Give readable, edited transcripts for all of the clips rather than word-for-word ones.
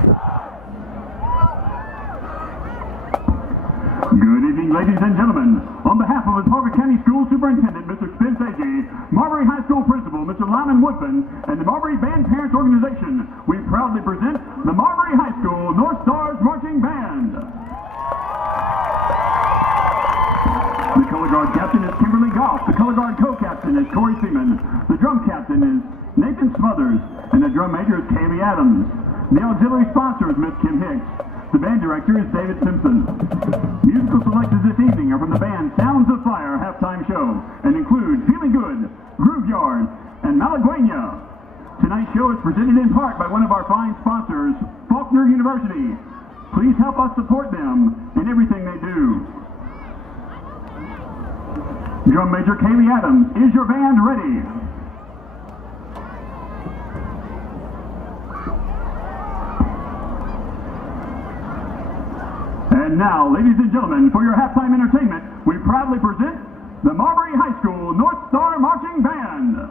Good evening, ladies and gentlemen. On behalf of the Harvard County School Superintendent, Mr. Spence Agee, Marbury High School Principal, Mr. Lyman Woodfin, and the Marbury Band Parents Organization, we proudly present the Marbury High School Northstars Marching Band. The color guard captain is Kimberly Goff. The color guard co-captain is Corey Seaman. The drum captain is Nathan Smothers, and the drum major is Kaylee Adams. The auxiliary sponsor is Miss Kim Hicks. The band director is David Simpson. Musical selections this evening are from the band Sounds of Fire halftime show and include Feeling Good, Groove Yard, and Malagueña. Tonight's show is presented in part by one of our fine sponsors, Faulkner University. Please help us support them in everything they do. Drum Major Kaylee Adams, is your band ready? And now, ladies and gentlemen, for your halftime entertainment, we proudly present the Marbury High School North Star Marching Band.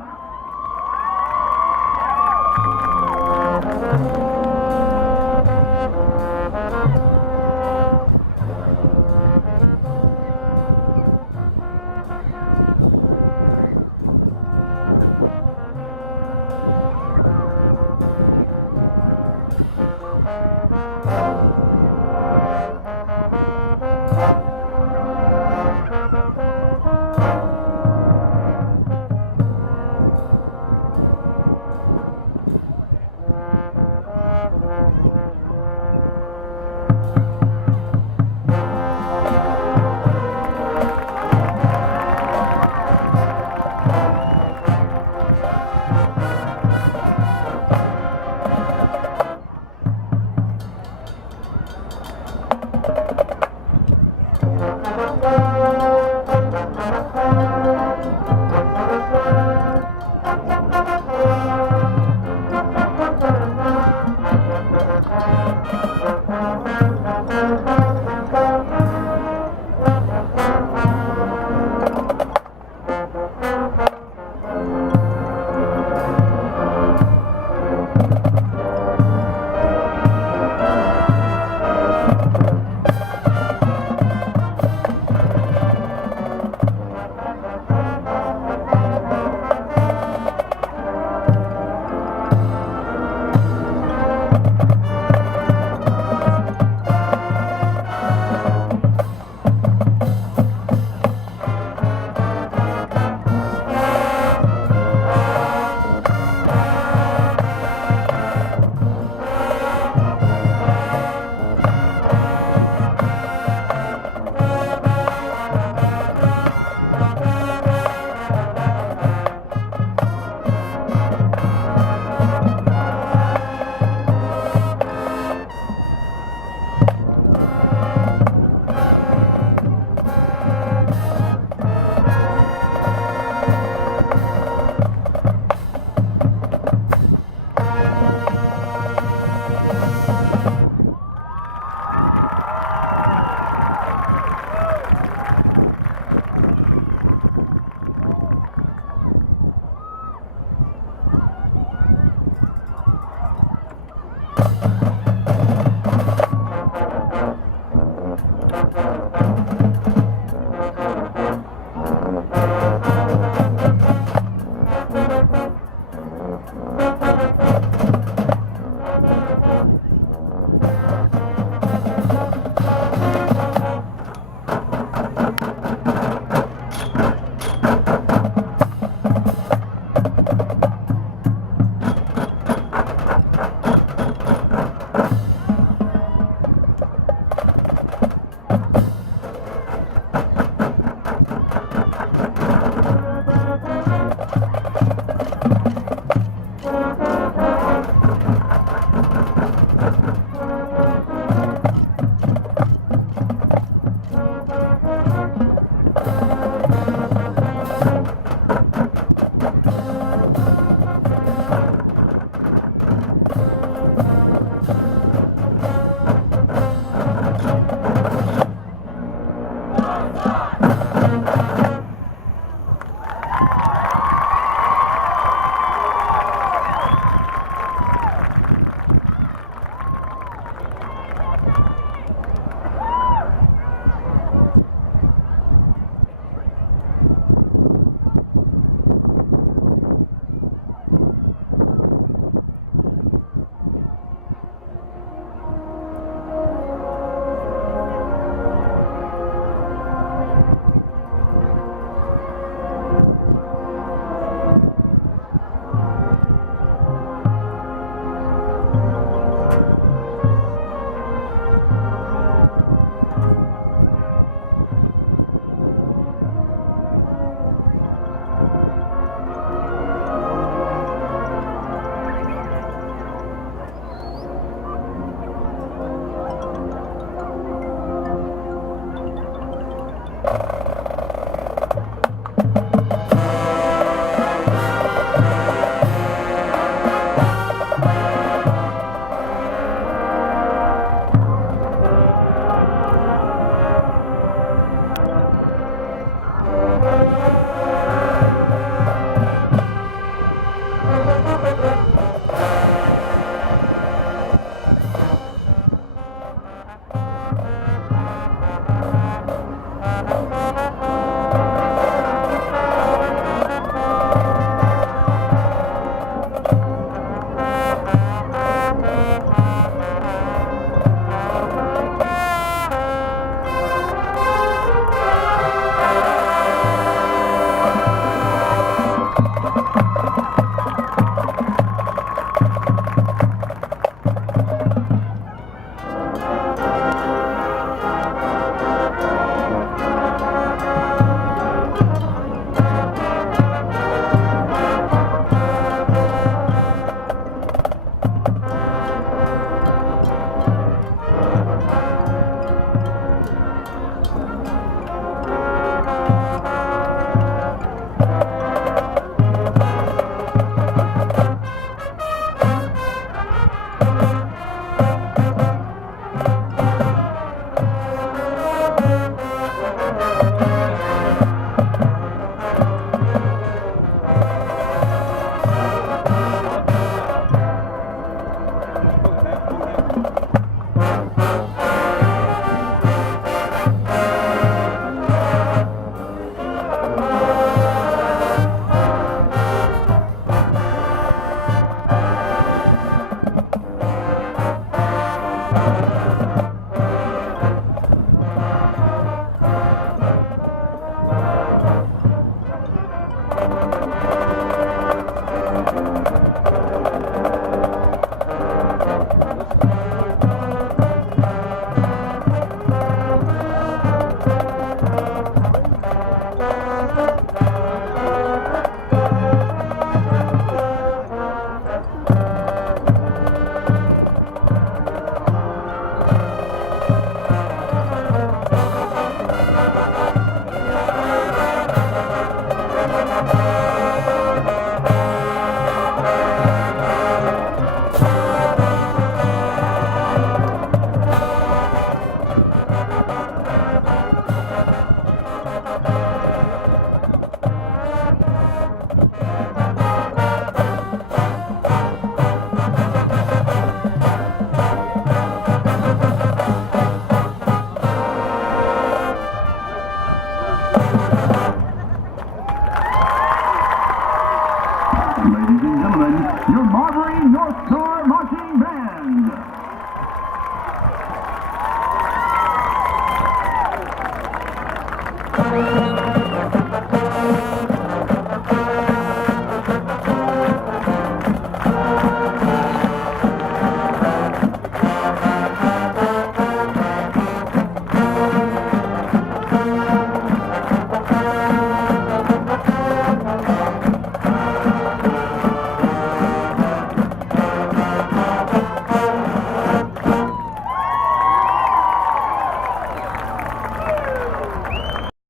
Thank you.